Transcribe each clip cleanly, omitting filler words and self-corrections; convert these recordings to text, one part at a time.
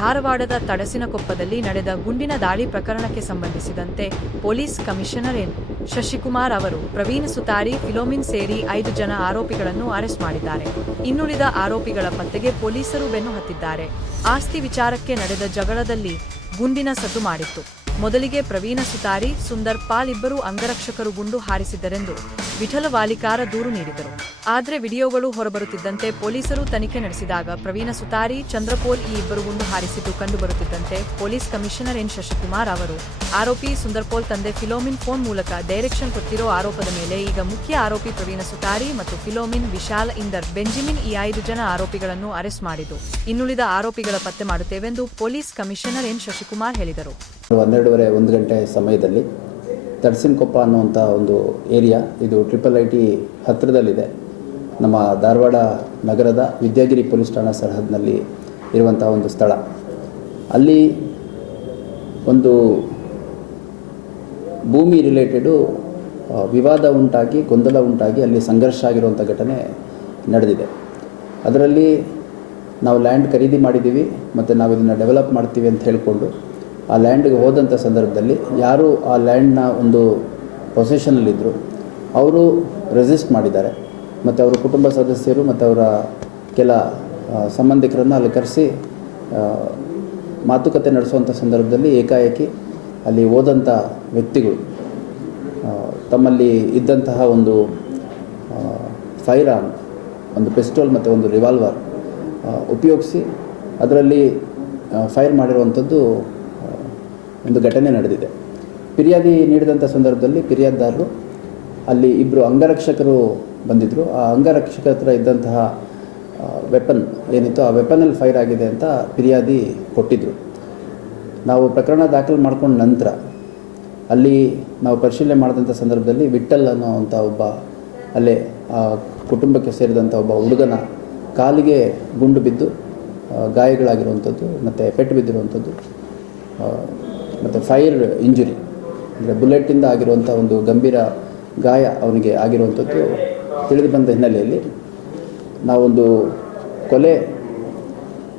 ಧಾರವಾಡದ ತಡಸಿನಕೊಪ್ಪದಲ್ಲಿ ನಡೆದ ಗುಂಡಿನ ದಾಳಿ ಪ್ರಕರಣಕ್ಕೆ ಸಂಬಂಧಿಸಿದಂತೆ ಪೊಲೀಸ್ ಕಮಿಷನರ್ ಎನ್. ಶಶಿಕುಮಾರ್ ಅವರು ಪ್ರವೀಣ್ ಸುತಾರಿ, ಫಿಲೋಮಿನ್ ಸೇರಿ 5 ಜನ ಆರೋಪಿಗಳನ್ನು ಅರೆಸ್ಟ್ ಮಾಡಿದ್ದಾರೆ. ಇನ್ನುಳಿದ ಆರೋಪಿಗಳ ಪತ್ತೆಗೆ ಪೊಲೀಸರು ಬೆನ್ನು ಹತ್ತಿದ್ದಾರೆ. ಆಸ್ತಿ ವಿಚಾರಕ್ಕೆ ನಡೆದ ಜಗಳದಲ್ಲಿ ಗುಂಡಿನ ಸದ್ದು ಮಾಡಿತ್ತು. ಮೊದಲಿಗೆ ಪ್ರವೀಣ ಸುತಾರಿ, ಸುಂದರ್ ಪಾಲ್ ಇಬ್ಬರು ಅಂಗರಕ್ಷಕರು ಗುಂಡು ಹಾರಿಸಿದ್ದರೆಂದು ವಿಠಲ ವಾಲಿಕಾರ ದೂರು ನೀಡಿದರು. ಆದರೆ ವಿಡಿಯೋಗಳು ಹೊರಬರುತ್ತಿದ್ದಂತೆ ಪೊಲೀಸರು ತನಿಖೆ ನಡೆಸಿದಾಗ ಪ್ರವೀಣ ಸುತಾರಿ, ಚಂದ್ರಪೋಲ್ ಈ ಇಬ್ಬರು ಗುಂಡು ಹಾರಿಸಿದ್ದು ಕಂಡುಬರುತ್ತಿದ್ದಂತೆ ಪೊಲೀಸ್ ಕಮಿಷನರ್ ಎನ್. ಶಶಿಕುಮಾರ್ ಅವರು ಆರೋಪಿ ಸುಂದರ್ಪೋಲ್ ತಂದೆ ಫಿಲೋಮಿನ್ ಫೋನ್ ಮೂಲಕ ಡೈರೆಕ್ಷನ್ ಕೊಟ್ಟಿರೋ ಆರೋಪದ ಮೇಲೆ ಈಗ ಮುಖ್ಯ ಆರೋಪಿ ಪ್ರವೀಣ ಸುತಾರಿ ಮತ್ತು ಫಿಲೋಮಿನ್, ವಿಶಾಲ್, ಇಂದರ್, ಬೆಂಜಮಿನ್ ಈ 5 ಜನ ಆರೋಪಿಗಳನ್ನು ಅರೆಸ್ಟ್ ಮಾಡಿದ್ದು ಇನ್ನುಳಿದ ಆರೋಪಿಗಳ ಪತ್ತೆ ಮಾಡುತ್ತೇವೆಂದು ಪೊಲೀಸ್ ಕಮಿಷನರ್ ಎನ್. ಶಶಿಕುಮಾರ್ ಹೇಳಿದರು. 12:30 ಗಂಟೆ ಸಮಯದಲ್ಲಿ ತಡಸಿನಕೊಪ್ಪ ಅನ್ನುವಂಥ ಒಂದು ಏರಿಯಾ, ಇದು IIIT ಹತ್ತಿರದಲ್ಲಿದೆ. ನಮ್ಮ ಧಾರವಾಡ ನಗರದ ವಿದ್ಯಾಗಿರಿ ಪೊಲೀಸ್ ಠಾಣಾ ಸರಹದ್ದಿನಲ್ಲಿ ಇರುವಂಥ ಒಂದು ಸ್ಥಳ. ಅಲ್ಲಿ ಒಂದು ಭೂಮಿ ರಿಲೇಟೆಡು ವಿವಾದ ಉಂಟಾಗಿ, ಗೊಂದಲ ಉಂಟಾಗಿ ಅಲ್ಲಿ ಸಂಘರ್ಷ ಆಗಿರುವಂಥ ಘಟನೆ ನಡೆದಿದೆ. ಅದರಲ್ಲಿ ನಾವು ಲ್ಯಾಂಡ್ ಖರೀದಿ ಮಾಡಿದ್ದೀವಿ ಮತ್ತು ನಾವು ಇದನ್ನು ಡೆವಲಪ್ ಮಾಡ್ತೀವಿ ಅಂತ ಹೇಳಿಕೊಂಡು ಆ ಲ್ಯಾಂಡ್ಗೆ ಹೋದಂಥ ಸಂದರ್ಭದಲ್ಲಿ ಯಾರು ಆ ಲ್ಯಾಂಡ್ನ ಒಂದು ಪೊಸೆಷನಲ್ಲಿದ್ದರು ಅವರು ರೆಸಿಸ್ಟ್ ಮಾಡಿದ್ದಾರೆ. ಮತ್ತು ಅವರ ಕುಟುಂಬ ಸದಸ್ಯರು ಮತ್ತು ಅವರ ಕೆಲ ಸಂಬಂಧಿಕರನ್ನು ಅಲ್ಲಿ ಕರೆಸಿ ಮಾತುಕತೆ ನಡೆಸುವಂಥ ಸಂದರ್ಭದಲ್ಲಿ ಏಕಾಏಕಿ ಅಲ್ಲಿ ಹೋದಂಥ ವ್ಯಕ್ತಿಗಳು ತಮ್ಮಲ್ಲಿ ಇದ್ದಂತಹ ಒಂದು ಫೈರ್ ಆರ್ಮ್, ಒಂದು ಪಿಸ್ಟೋಲ್ ಮತ್ತು ಒಂದು ರಿವಾಲ್ವರ್ ಉಪಯೋಗಿಸಿ ಅದರಲ್ಲಿ ಫೈರ್ ಮಾಡಿರುವಂಥದ್ದು ಒಂದು ಘಟನೆ ನಡೆದಿದೆ. ಫಿರ್ಯಾದಿ ನೀಡಿದಂಥ ಸಂದರ್ಭದಲ್ಲಿ ಫಿರ್ಯಾದಿದಾರರು ಅಲ್ಲಿ ಇಬ್ಬರು ಅಂಗರಕ್ಷಕರು ಬಂದಿದ್ದರು. ಆ ಅಂಗರಕ್ಷಕರ ಹತ್ರ ಇದ್ದಂತಹ ವೆಪನ್ ಏನಿತ್ತು, ಆ ವೆಪನಲ್ಲಿ ಫೈರ್ ಆಗಿದೆ ಅಂತ ಫಿರ್ಯಾದಿ ಕೊಟ್ಟಿದ್ದರು. ನಾವು ಪ್ರಕರಣ ದಾಖಲು ಮಾಡ್ಕೊಂಡ ನಂತರ ಅಲ್ಲಿ ನಾವು ಪರಿಶೀಲನೆ ಮಾಡಿದಂಥ ಸಂದರ್ಭದಲ್ಲಿ ವಿಠಲ್ ಅನ್ನೋವಂಥ ಒಬ್ಬ ಅಲ್ಲೇ ಆ ಕುಟುಂಬಕ್ಕೆ ಸೇರಿದಂಥ ಒಬ್ಬ ಹುಡುಗನ ಕಾಲಿಗೆ ಗುಂಡು ಬಿದ್ದು ಗಾಯಗಳಾಗಿರುವಂಥದ್ದು ಮತ್ತು ಪೆಟ್ಟು ಬಿದ್ದಿರುವಂಥದ್ದು ಮತ್ತು ಫೈರ್ ಇಂಜುರಿ ಅಂದರೆ ಬುಲೆಟಿಂದ ಆಗಿರುವಂಥ ಒಂದು ಗಂಭೀರ ಗಾಯ ಅವನಿಗೆ ಆಗಿರುವಂಥದ್ದು ತಿಳಿದು ಬಂದ ಹಿನ್ನೆಲೆಯಲ್ಲಿ ನಾವೊಂದು ಕೊಲೆ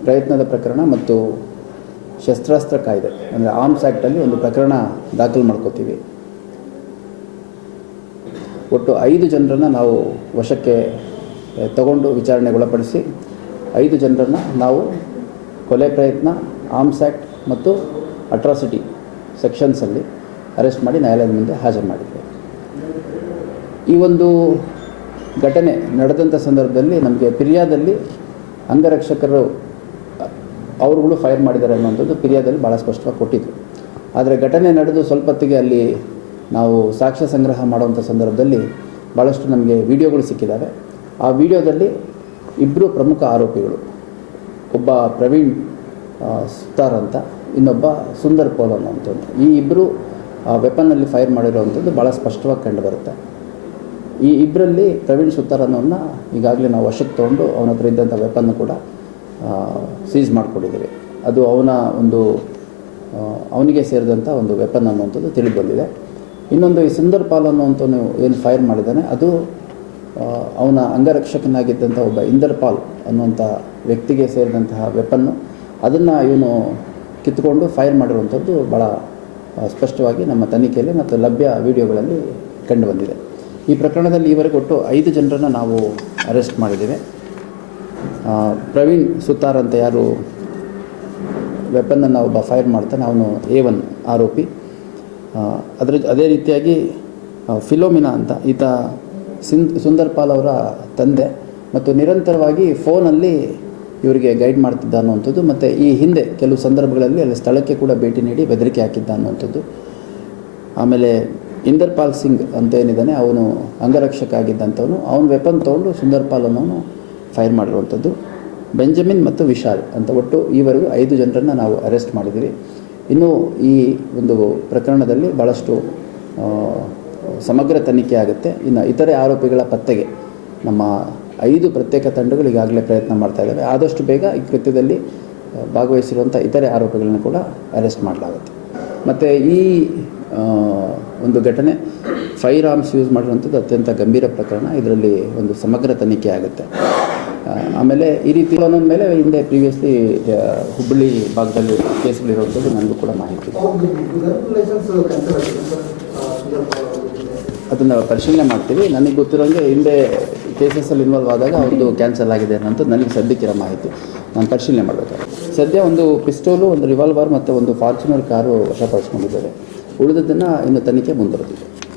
ಪ್ರಯತ್ನದ ಪ್ರಕರಣ ಮತ್ತು ಶಸ್ತ್ರಾಸ್ತ್ರ ಕಾಯ್ದೆ ಅಂದರೆ ಆರ್ಮ್ಸ್ ಆ್ಯಕ್ಟಲ್ಲಿ ಒಂದು ಪ್ರಕರಣ ದಾಖಲು ಮಾಡ್ಕೋತೀವಿ. ಒಟ್ಟು 5 ಜನರನ್ನು ನಾವು ವಶಕ್ಕೆ ತಗೊಂಡು ವಿಚಾರಣೆಗೊಳಪಡಿಸಿ 5 ಜನರನ್ನು ನಾವು ಕೊಲೆ ಪ್ರಯತ್ನ, ಆರ್ಮ್ಸ್ ಆ್ಯಕ್ಟ್ ಮತ್ತು ಅಟ್ರಾಸಿಟಿ ಸೆಕ್ಷನ್ಸಲ್ಲಿ ಅರೆಸ್ಟ್ ಮಾಡಿ ನ್ಯಾಯಾಲಯದ ಮುಂದೆ ಹಾಜರು ಮಾಡಿದ್ದೇವೆ. ಈ ಒಂದು ಘಟನೆ ನಡೆದಂಥ ಸಂದರ್ಭದಲ್ಲಿ ನಮಗೆ ಫಿರ್ಯಾದಲ್ಲಿ ಅಂಗರಕ್ಷಕರು ಅವರುಗಳು ಫೈರ್ ಮಾಡಿದ್ದಾರೆ ಅನ್ನುವಂಥದ್ದು ಫಿರ್ಯಾದಲ್ಲಿ ಭಾಳ ಸ್ಪಷ್ಟವಾಗಿ ಕೊಟ್ಟಿದ್ದರು. ಆದರೆ ಘಟನೆ ನಡೆದು ಸ್ವಲ್ಪ ಹೊತ್ತಿಗೆ ಅಲ್ಲಿ ನಾವು ಸಾಕ್ಷ್ಯ ಸಂಗ್ರಹ ಮಾಡುವಂಥ ಸಂದರ್ಭದಲ್ಲಿ ಭಾಳಷ್ಟು ನಮಗೆ ವಿಡಿಯೋಗಳು ಸಿಕ್ಕಿದ್ದಾವೆ. ಆ ವಿಡಿಯೋದಲ್ಲಿ ಇಬ್ಬರು ಪ್ರಮುಖ ಆರೋಪಿಗಳು, ಒಬ್ಬ ಪ್ರವೀಣ್ ಸುತಾರ್ ಅಂತ, ಇನ್ನೊಬ್ಬ ಸುಂದರ್ ಪೋಲ್ ಅನ್ನೋವಂಥದ್ದು, ಈ ಇಬ್ಬರು ವೆಪನ್ನಲ್ಲಿ ಫೈರ್ ಮಾಡಿರುವಂಥದ್ದು ಭಾಳ ಸ್ಪಷ್ಟವಾಗಿ ಕಂಡುಬರುತ್ತೆ. ಈ ಇಬ್ಬರಲ್ಲಿ ಪ್ರವೀಣ್ ಸುತಾರ್ ಅನ್ನೋನ್ನ ಈಗಾಗಲೇ ನಾವು ವಶಕ್ಕೆ ತೊಗೊಂಡು ಅವನ ಹತ್ರ ಇದ್ದಂಥ ವೆಪನ್ನು ಕೂಡ ಸೀಸ್ ಮಾಡಿಕೊಂಡಿದ್ದೀವಿ. ಅದು ಅವನಿಗೆ ಸೇರಿದಂಥ ಒಂದು ವೆಪನ್ ಅನ್ನುವಂಥದ್ದು ತಿಳಿದು ಬಂದಿದೆ. ಇನ್ನೊಂದು ಈ ಸುಂದರ್ ಪಾಲ್ ಅನ್ನುವಂಥವನು ಏನು ಫೈರ್ ಮಾಡಿದ್ದಾನೆ ಅದು ಅವನ ಅಂಗರಕ್ಷಕನಾಗಿದ್ದಂಥ ಒಬ್ಬ ಇಂದರ್ ಪಾಲ್ ಅನ್ನುವಂಥ ವ್ಯಕ್ತಿಗೆ ಸೇರಿದಂತಹ ವೆಪನ್ನು, ಅದನ್ನು ಇವನು ಕಿತ್ತುಕೊಂಡು ಫೈರ್ ಮಾಡಿರುವಂಥದ್ದು ಭಾಳ ಸ್ಪಷ್ಟವಾಗಿ ನಮ್ಮ ತನಿಖೆಯಲ್ಲಿ ಮತ್ತು ಲಭ್ಯ ವಿಡಿಯೋಗಳಲ್ಲಿ ಕಂಡುಬಂದಿದೆ. ಈ ಪ್ರಕರಣದಲ್ಲಿ ಈವರೆಗೆ ಒಟ್ಟು 5 ಜನರನ್ನು ನಾವು ಅರೆಸ್ಟ್ ಮಾಡಿದ್ದೇವೆ. ಪ್ರವೀಣ್ ಸುತಾರ್ ಅಂತ ಯಾರು ವೆಪನ್ನನ್ನು ಒಬ್ಬ ಫೈರ್ ಮಾಡ್ತಾನೆ ಅವನು A1 ಆರೋಪಿ. ಅದೇ ರೀತಿಯಾಗಿ ಫಿಲೋಮಿನಾ ಅಂತ ಈತ ಸುಂದರ್ ಪಾಲ್ ಅವರ ತಂದೆ ಮತ್ತು ನಿರಂತರವಾಗಿ ಫೋನಲ್ಲಿ ಇವರಿಗೆ ಗೈಡ್ ಮಾಡ್ತಿದ್ದ ಅನ್ನುವಂಥದ್ದು ಮತ್ತು ಈ ಹಿಂದೆ ಕೆಲವು ಸಂದರ್ಭಗಳಲ್ಲಿ ಅಲ್ಲಿ ಸ್ಥಳಕ್ಕೆ ಕೂಡ ಭೇಟಿ ನೀಡಿ ಬೆದರಿಕೆ ಹಾಕಿದ್ದ ಅನ್ನುವಂಥದ್ದು. ಆಮೇಲೆ ಇಂದರ್ ಪಾಲ್ ಸಿಂಗ್ ಅಂತ ಏನಿದ್ದಾನೆ ಅವನು ಅಂಗರಕ್ಷಕ ಆಗಿದ್ದಂಥವನು, ಅವನು ವೆಪನ್ ತೊಗೊಂಡು ಸುಂದರ್ ಪಾಲ್ ಅನ್ನೋನು ಫೈರ್ ಮಾಡಿರುವಂಥದ್ದು. ಬೆಂಜಮಿನ್ ಮತ್ತು ವಿಶಾಲ್ ಅಂತ ಒಟ್ಟು ಈವರೆಗೂ 5 ಜನರನ್ನು ನಾವು ಅರೆಸ್ಟ್ ಮಾಡಿದ್ದೀವಿ. ಇನ್ನು ಈ ಒಂದು ಪ್ರಕರಣದಲ್ಲಿ ಭಾಳಷ್ಟು ಸಮಗ್ರ ತನಿಖೆ ಆಗುತ್ತೆ. ಇನ್ನು ಇತರೆ ಆರೋಪಿಗಳ ಪತ್ತೆಗೆ ನಮ್ಮ 5 ಪ್ರತ್ಯೇಕ ತಂಡಗಳು ಈಗಾಗಲೇ ಪ್ರಯತ್ನ ಮಾಡ್ತಾ ಇದ್ದಾವೆ. ಆದಷ್ಟು ಬೇಗ ಈ ಕೃತ್ಯದಲ್ಲಿ ಭಾಗವಹಿಸಿರುವಂಥ ಇತರೆ ಆರೋಪಿಗಳನ್ನು ಕೂಡ ಅರೆಸ್ಟ್ ಮಾಡಲಾಗುತ್ತೆ. ಮತ್ತು ಈ ಒಂದು ಘಟನೆ ಫೈರ್ ಆರ್ಮ್ಸ್ ಯೂಸ್ ಮಾಡಿರುವಂಥದ್ದು ಅತ್ಯಂತ ಗಂಭೀರ ಪ್ರಕರಣ. ಇದರಲ್ಲಿ ಒಂದು ಸಮಗ್ರ ತನಿಖೆ ಆಗುತ್ತೆ. ಆಮೇಲೆ ಈ ರೀತಿ ಒಂದೊಂದು ಮೇಲೆ ಹಿಂದೆ ಪ್ರೀವಿಯಸ್ಲಿ ಹುಬ್ಬಳ್ಳಿ ಭಾಗದಲ್ಲಿ ಕೇಸ್ಗಳಿರುವಂಥದ್ದು ನನಗೂ ಕೂಡ ಮಾಹಿತಿ ಇದೆ. ಅದನ್ನು ಪರಿಶೀಲನೆ ಮಾಡ್ತೀವಿ. ನನಗೆ ಗೊತ್ತಿರೋಂಗೆ ಹಿಂದೆ ಕೇಸಸಲ್ಲಿ ಇನ್ವಾಲ್ವ್ ಆದಾಗ ಅವ್ರದ್ದು ಕ್ಯಾನ್ಸಲ್ ಆಗಿದೆ ಅನ್ನೋಂಥದ್ದು ನನಗೆ ಸದ್ಯಕ್ಕಿರೋ ಮಾಹಿತಿ. ನಾನು ಪರಿಶೀಲನೆ ಮಾಡಬೇಕಾಗುತ್ತೆ. ಸದ್ಯ ಒಂದು ಪಿಸ್ಟೋಲು, ಒಂದು ರಿವಾಲ್ವರ್ ಮತ್ತು ಒಂದು ಫಾರ್ಚುನರ್ ಕಾರು ವಶಪಡಿಸ್ಕೊಂಡಿದ್ದಾರೆ. ಉಳಿದದ್ದನ್ನು ಇನ್ನು ತನಿಖೆ ಮುಂದುವರೆದಿದೆ.